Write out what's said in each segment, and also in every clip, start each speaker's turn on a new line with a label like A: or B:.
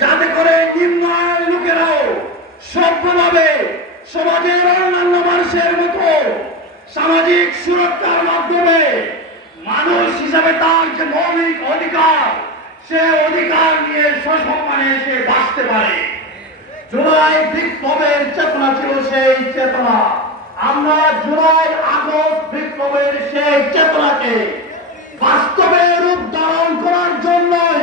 A: যাতে করে নিম্ন আয়ের লোকেরাও সভ্যভাবে সমাজের অন্যান্য মানুষের মতো সামাজিক সুরক্ষার মাধ্যমে মানুষ হিসাবে তার যে মৌলিক অধিকার, সে অধিকার নিয়ে সসম্মানে সে বাঁচতে পারে। জুলাই বিপ্লবের চেতনা ছিল সেই চেতনা। আমরা জুলাই আগস্ট বিপ্লবের সেই চেতনাকে বাস্তবে রূপ ধারণ করার জন্যই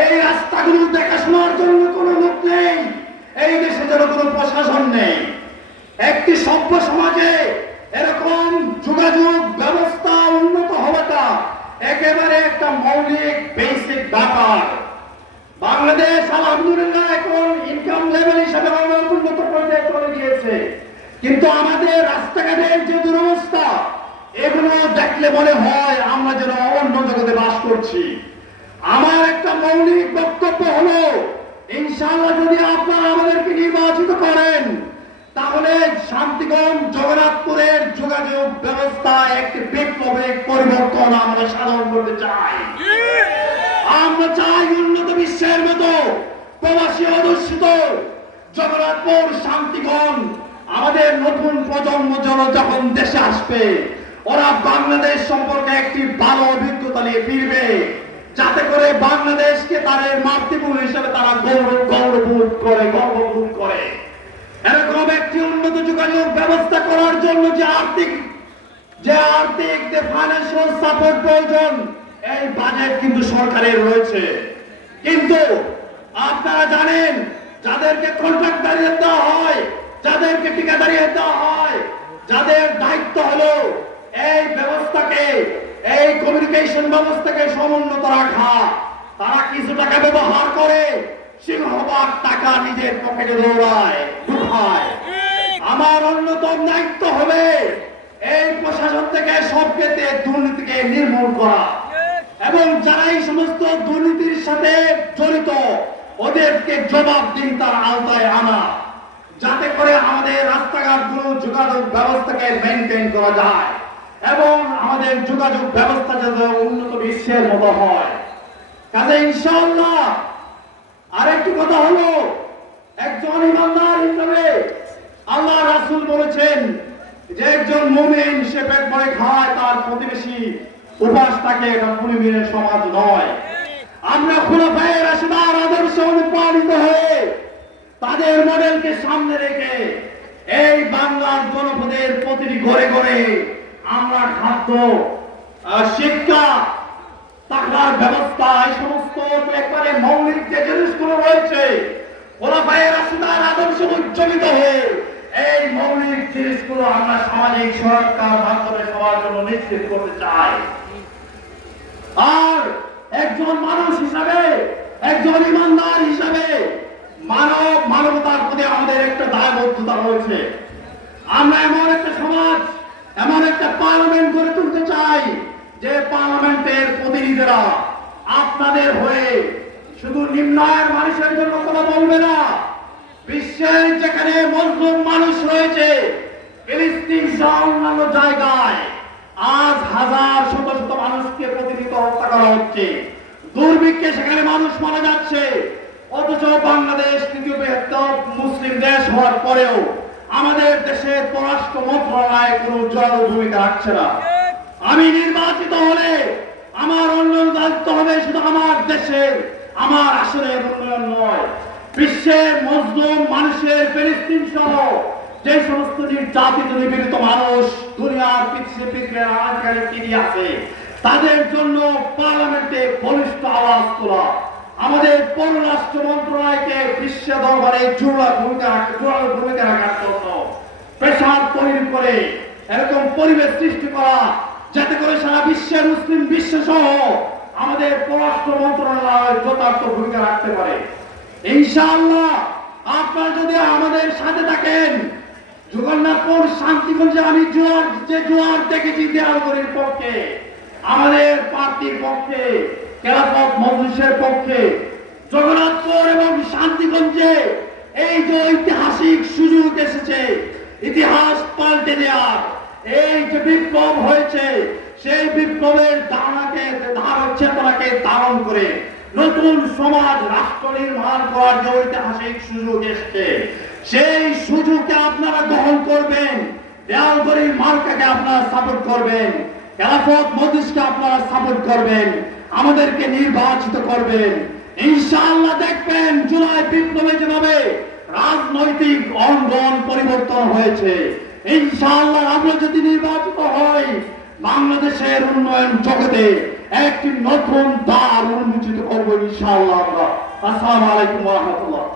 A: এই রাস্তাগুলো দেখাশোনার জন্য কোনো লোক নেই। এই দেশে যেন কোনো প্রশাসন নেই। একটি সভ্য সমাজে এরকম যোগাযোগ ব্যবস্থা উন্নত হওয়াটা একেবারে একটা মৌলিক বেসিক ব্যাপার। বাংলাদেশ আলহামদুলিল্লাহ এখন ইনকাম লেভেল হিসাবে উন্নত পর্যায়ে চলে গিয়েছে। কিন্তু আমাদের রাস্তাঘাটের যে দুরবস্থা, এগুলো দেখলে মনে হয় আমরা যেন অন্য জগতে বাস করছি। আমার একটা মৌলিক বক্তব্য হলো, ইনশাআল্লাহ যদি আপনারা আমাদেরকে নির্বাচিত করেন, তাহলে শান্তিগঞ্জ জগন্নাথপুরের যোগাযোগ ব্যবস্থা একটি বিপ্লবিক পরিবর্তন আমরা সাধন করতে চাই। আমরা চাই উন্নত বিশ্বের মতো প্রবাসী অধ্যুষিত জগন্নাথপুর শান্তিগণ আমাদের নতুন প্রজন্ম জন যখন দেশে আসবে, ওরা বাংলাদেশ সম্পর্কে একটি ভালো অভিজ্ঞতা নিয়ে ফিরবে। যাতে করে বাংলাদেশকে তাদের মাতৃভূমি হিসেবে তারা গৌরব, গৌরবোধ করে গর্ববোধ করে। এরকম একটি উন্নত যোগাযোগ ব্যবস্থা করার জন্য যে আর্থিক যে আর্থিক, যে ফাইন্যান্সিয়াল সাপোর্ট প্রয়োজন, এই বাজেট কিন্তু সরকারের রয়েছে। কিন্তু আপনারা জানেন, যাদেরকে কন্ট্রাক্ট দাঁড়িয়ে দেওয়া হয়, যাদেরকে টিকা দাঁড়িয়ে দেওয়া হয়, যাদের দায়িত্ব হলো এই ব্যবস্থাকে এই কমিউনিকেশন ব্যবস্থাকে সমুন্নত রাখা। তারা কিছু টাকা ব্যবহার করে, সিংহভাগ টাকা নিজের পকেটে দৌড়ায় আমার অন্যতম দায়িত্ব হবে এই প্রশাসন থেকে সব ক্ষেত্রে দুর্নীতিকে নির্মূল করা। এবং যারা এই সমস্ত দুর্নীতির সাথে জড়িত, ওদেরকে জবাবদিহিতার আওতায় আনা। যাতে করে আমাদের রাস্তাঘাটগুলো যোগাযোগ ব্যবস্থাকে মেনটেন করা যায়। এবং আমাদের যোগাযোগ ব্যবস্থা যাতে উন্নত বিশ্বের মতো হয়। কাজে ইনশাআল্লাহ আরেকটি কথা হলো, একজন ইমানদার হিসাবে আল্লাহ রাসূল বলেছেন যে একজন মুমিন সে পেট ভরে খায়, তার প্রতিবেশী উপাস তাকে মুমিনের সমাজ নয়। আমরা খুলাফায়ে রাশিদার আদর্শ অনুপ্রাণিত হয়ে তাদের মডেলকে সামনে রেখে এই বাংলার জনপদের প্রতিটি ঘরে ঘরে আমরা খাদ্য শিক্ষা, টাকার ব্যবস্থা, এই সমস্ত একবারে মৌলিক যে জিনিসগুলো রয়েছে উজ্জ্বলিত হয়ে এই মৌলিক জিনিসগুলো আমরা সামাজিক সুরক্ষার মাধ্যমে সবার জন্য নিশ্চিত করতে চাই। আর একজন মানুষ হিসাবে, একজন ইমানদার হিসাবে মানব মানবতার প্রতি আমাদের একটা দায়বদ্ধতা রয়েছে। আমরা এমন একটা সমাজ এমন একটা পার্লামেন্ট গড়ে তুলতে চাই যে পার্লামেন্টের প্রতিনিধিরা আপনাদের হয়ে শুধু নিম্নায়ের মানুষের জন্য কথা বলবে না। বিশ্বের যেখানে মজলুম মানুষ রয়েছে, ফিলিস্তিন সহ অন্যান্য জায়গায় আজ হাজার শত শত মানুষকে প্রতিনিধিত হত্যা করা হচ্ছে। দুর্ভিক্ষে সেখানে মানুষ মারা যাচ্ছে। অথচ বাংলাদেশ তৃতীয় বৃহত্তম মুসলিম দেশ হওয়ার পরেও আমাদের দেশের পররাষ্ট্র মন্ত্রণালয় কোনো জল ভূমিকা রাখছে না। আমি নির্বাচিত হলে আমার অন্য দায়িত্ব হবে শুধু আমার দেশের, আমার আসনের উন্নয়ন নয়। বিশ্বের মজলুম মানুষের ফিলিস্তিন সহ যে সমস্ত নির্যাতিত, নিপীড়িত মানুষ দুনিয়ার পিছিয়ে পিছিয়ে আজকাল আছে, তাদের জন্য পার্লামেন্টে বলিষ্ঠ আওয়াজ তোলা। আমাদের পররাষ্ট্র মন্ত্রণালয়কে বিশ্ব দরবারে জোড়া ভূমিকা রাখ- ভূমিকা রাখার জন্য প্রেশার তৈরি করে এরকম পরিবেশ সৃষ্টি করা, যাতে করে সারা বিশ্বের মুসলিম বিশ্ব সহ আমাদের পররাষ্ট্র মন্ত্রণালয় যথার্থ ভূমিকা রাখতে পারে। ইনশাআল্লাহ আপনারা যদি আমাদের সাথে থাকেন, জগন্নাথপুর শান্তিগঞ্জে আমি জোয়ার, যে জোয়ার দেখেছি দেয়ালগড়ির পক্ষে, আমাদের পার্টির পক্ষে খেলাফত মজলিসের পক্ষে জগন্নাথপুর এবং শান্তিগঞ্জে এই যে ঐতিহাসিক সুযোগ এসেছে, ইতিহাস পাল্টে দেওয়ার, এই যে বিপ্লব হয়েছে, সেই বিপ্লবের দানাকে ধারক চেতনাকে ধারণ করে নতুন সমাজ রাষ্ট্র নির্মাণ করার যে ঐতিহাসিক সুযোগ এসছে, সেই সুযোগকে আপনারা গ্রহণ করবেন দেয়ালগড়ির মার্কাকে আপনারা সাপোর্ট করবেন, খেলাফত মজলিসকে আপনারা সাপোর্ট করবেন। আমাদেরকে নির্বাচিত করবেন ইনশাআল্লাহ দেখবেন জুলাই বিপ্লবে যেভাবে রাজনৈতিক অঙ্গন পরিবর্তন হয়েছে। ইনশাআল্লাহ আমরা যদি নির্বাচিত হই, বাংলাদেশের উন্নয়ন জগতে একটি নতুন দ্বার উন্মোচিত করব ইনশাআল্লাহ আমরা। আসসালামু আলাইকুম রাহমাতুল্লাহ।